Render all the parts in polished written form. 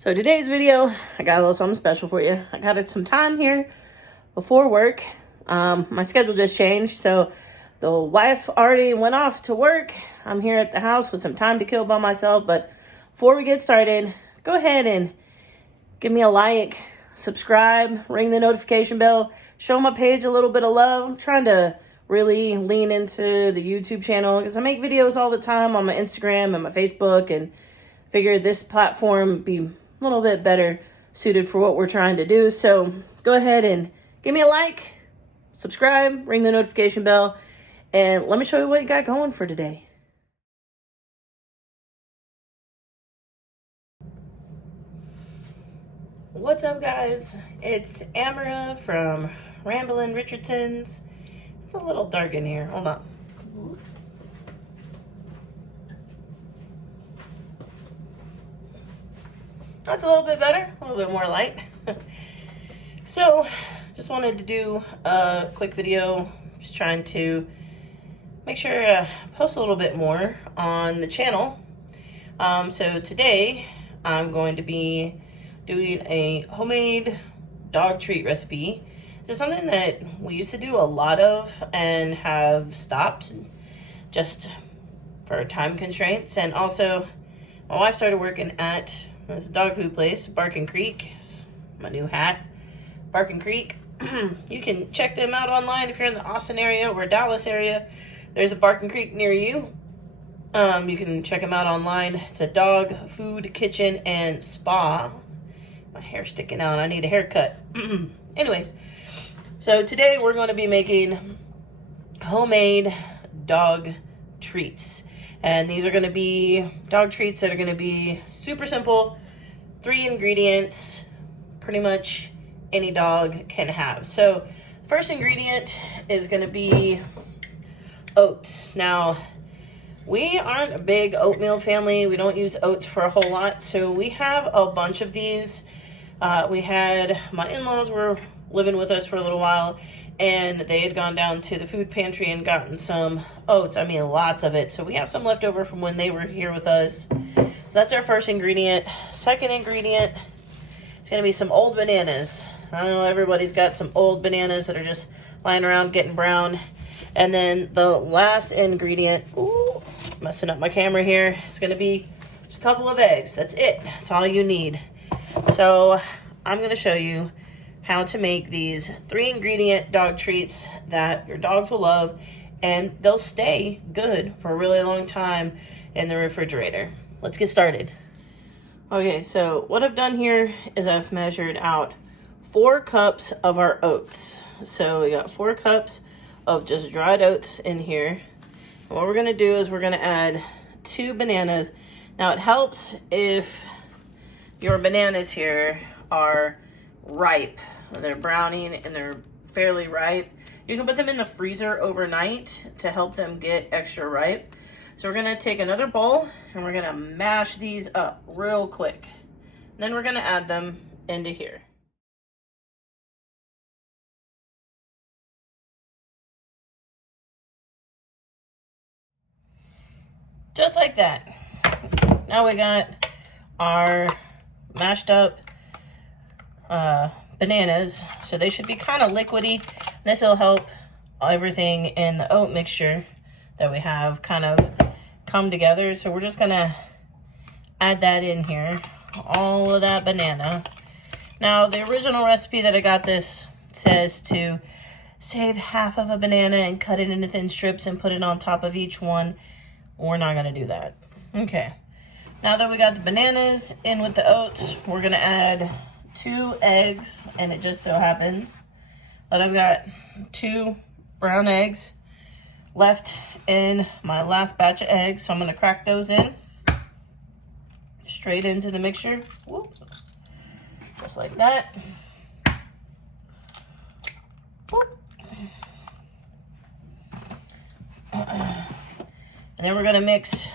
So today's video, I got a little something special for you. I got some time here before work. My schedule just changed, so the wife already went off to work. I'm here at the house with some time to kill by myself, but before we get started, go ahead and give me a like, subscribe, ring the notification bell, show my page a little bit of love. I'm trying to really lean into the YouTube channel because I make videos all the time on my Instagram and my Facebook, and figured this platform would be a little bit better suited for what we're trying to do. So go ahead and give me a like, subscribe, ring the notification bell, and let me show you what you got going for today. What's up, guys? It's Amara from Ramblin' Richardson's. It's a little dark in here. Hold on. That's a little bit better, a little bit more light. So, just wanted to do a quick video, just trying to make sure to post a little bit more on the channel. So today, I'm going to be doing a homemade dog treat recipe. This is something that we used to do a lot of and have stopped just for time constraints. And also, my wife started working at this dog food place, Barkin' Creek. It's my new hat, Barkin' Creek. You can check them out online if you're in the Austin area or Dallas area. There's a Barkin' Creek near you. You can check them out online. It's a dog food kitchen and spa. My hair's sticking out. I need a haircut. Anyways, so today we're going to be making homemade dog treats. And these are going to be dog treats that are going to be super simple, 3 ingredients, pretty much any dog can have. So first ingredient is going to be oats. Now, we aren't a big oatmeal family. We don't use oats for a whole lot. So we have a bunch of these. We had, my in-laws were living with us for a little while, and they had gone down to the food pantry and gotten some oats. I mean, lots of it. So we have some left over from when they were here with us. So that's our first ingredient. Second ingredient is going to be some old bananas. I know everybody's got some old bananas that are just lying around getting brown. And then the last ingredient, ooh, messing up my camera here, is going to be just a couple of eggs. That's it. That's all you need. So I'm going to show you how to make these 3 ingredient dog treats that your dogs will love, and they'll stay good for a really long time in the refrigerator. Let's get started. Okay, so what I've done here is I've measured out 4 cups of our oats. So we got 4 cups of just dried oats in here. And what we're gonna do is we're gonna add 2 bananas. Now it helps if your bananas here are ripe. They're browning and they're fairly ripe. You can put them in the freezer overnight to help them get extra ripe. So we're gonna take another bowl and we're gonna mash these up real quick. And then we're gonna add them into here. Just like that. Now we got our mashed up bananas, so they should be kind of liquidy. This will help everything in the oat mixture that we have kind of come together. So we're just gonna add that in here, all of that banana. Now the original recipe that I got this says to save half of a banana and cut it into thin strips and put it on top of each one. We're not gonna do that. Okay, now that we got the bananas in with the oats, we're gonna add 2 eggs, and it just so happens that I've got 2 brown eggs left in my last batch of eggs, so I'm gonna crack those in straight into the mixture. Whoop. Just like that. Whoop. And then we're gonna mix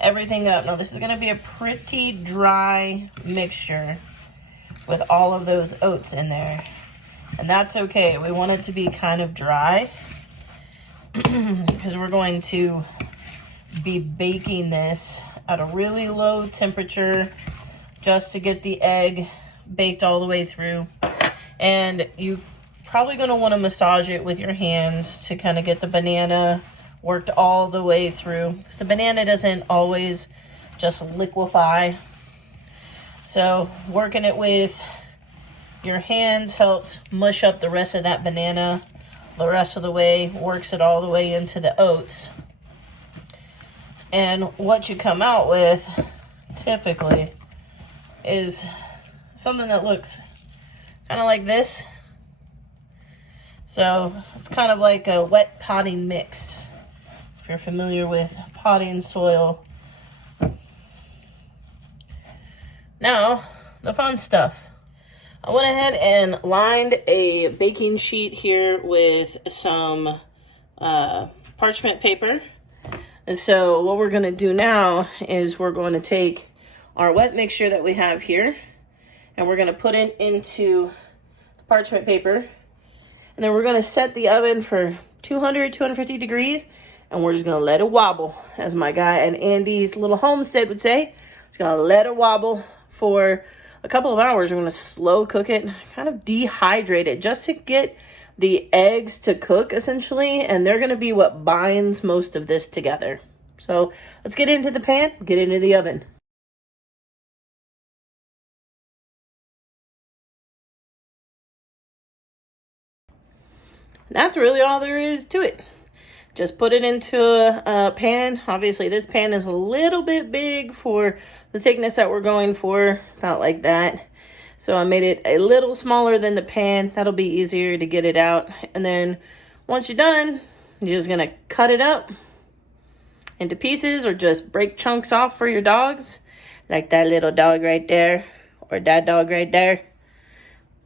everything up. Now this is gonna be a pretty dry mixture with all of those oats in there. And that's okay. We want it to be kind of dry because we're going to be baking this at a really low temperature just to get the egg baked all the way through. And you probably going to want to massage it with your hands to kind of get the banana worked all the way through, because the banana doesn't always just liquefy. So working it with your hands helps mush up the rest of that banana the rest of the way, works it all the way into the oats. And what you come out with typically is something that looks kind of like this. So it's kind of like a wet potting mix, if you're familiar with potting soil. Now, the fun stuff. I went ahead and lined a baking sheet here with some parchment paper. And so what we're going to do now is we're going to take our wet mixture that we have here, and we're going to put it into the parchment paper. And then we're going to set the oven for 200, 250 degrees, and we're just going to let it wobble, as my guy at Andy's Little Homestead would say. It's going to let it wobble for a couple of hours. We're going to slow cook it, kind of dehydrate it, just to get the eggs to cook, essentially, and they're going to be what binds most of this together. So let's get into the pan, get into the oven. That's really all there is to it. Just put it into a pan. Obviously, this pan is a little bit big for the thickness that we're going for, about like that. So I made it a little smaller than the pan. That'll be easier to get it out. And then once you're done, you're just gonna cut it up into pieces, or just break chunks off for your dogs, like that little dog right there, or that dog right there,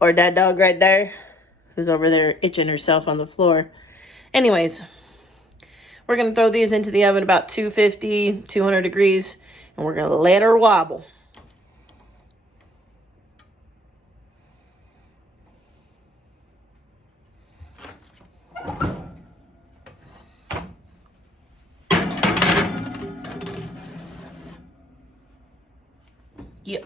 or that dog right there, who's over there itching herself on the floor. Anyways, we're going to throw these into the oven about 250, 200 degrees, and we're going to let her wobble. Yep.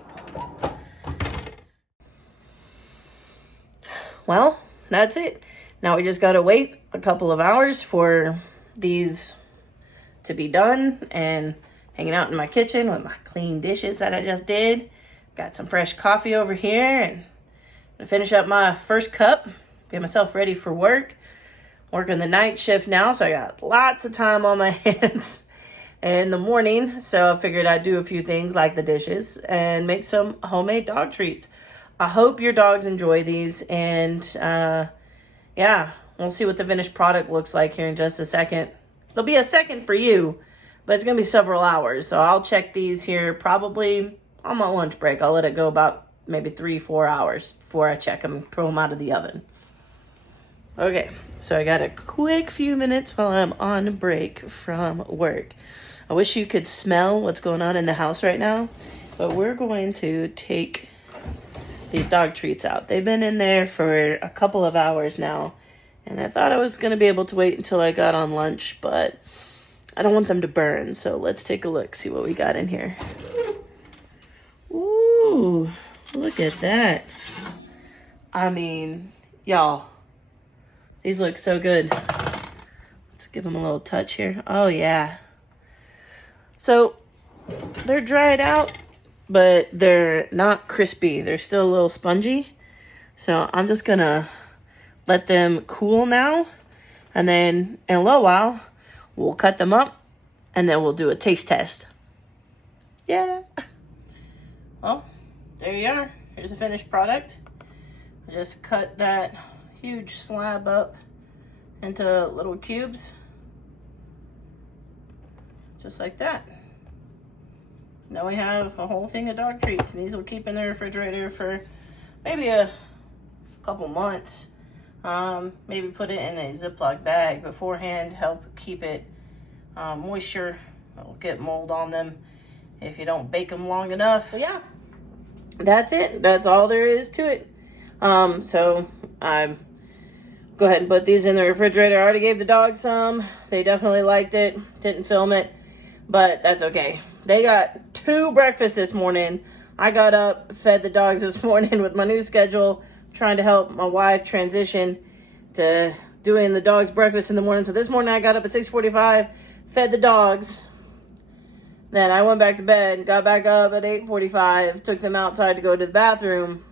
Well, that's it. Now we just got to wait a couple of hours for these to be done, and hanging out in my kitchen with my clean dishes that I just did. Got some fresh coffee over here, and I'm gonna finish up my first cup, get myself ready for work. Working the night shift now, so I got lots of time on my hands in the morning. So I figured I'd do a few things like the dishes and make some homemade dog treats. I hope your dogs enjoy these, and yeah, we'll see what the finished product looks like here in just a second. It'll be a second for you, but it's going to be several hours. So I'll check these here probably on my lunch break. I'll let it go about maybe 3-4 hours before I check them and throw them out of the oven. Okay, so I got a quick few minutes while I'm on break from work. I wish you could smell what's going on in the house right now, but we're going to take these dog treats out. They've been in there for a couple of hours now, and I thought I was going to be able to wait until I got on lunch, but I don't want them to burn. So let's take a look, see what we got in here. Ooh, look at that. I mean, y'all, these look so good. Let's give them a little touch here. Oh, yeah. So they're dried out, but they're not crispy. They're still a little spongy. So I'm just going to let them cool now, and then in a little while we'll cut them up, and then we'll do a taste test. Yeah. Well, there you are. Here's the finished product. I just cut that huge slab up into little cubes, just like that. Now we have a whole thing of dog treats, and these will keep in the refrigerator for maybe a couple months. Maybe put it in a Ziploc bag beforehand to help keep it moisture. It'll get mold on them if you don't bake them long enough. But yeah, that's it. That's all there is to it. So I go ahead and put these in the refrigerator. I already gave the dogs some. They definitely liked it. Didn't film it, but that's okay. They got 2 breakfasts this morning. I got up, fed the dogs this morning with my new schedule, trying to help my wife transition to doing the dogs breakfast in the morning. So this morning I got up at 6:45, fed the dogs. Then I went back to bed, got back up at 8:45, took them outside to go to the bathroom.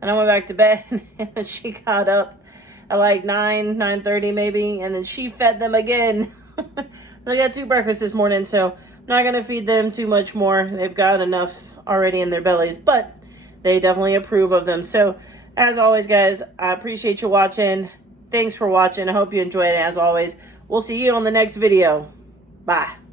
And I went back to bed, and she got up at like 9:30 maybe, and then she fed them again. They got 2 breakfasts this morning, so I'm not going to feed them too much more. They've got enough already in their bellies, but they definitely approve of them. So, as always, guys, I appreciate you watching. Thanks for watching. I hope you enjoyed it, as always. We'll see you on the next video. Bye.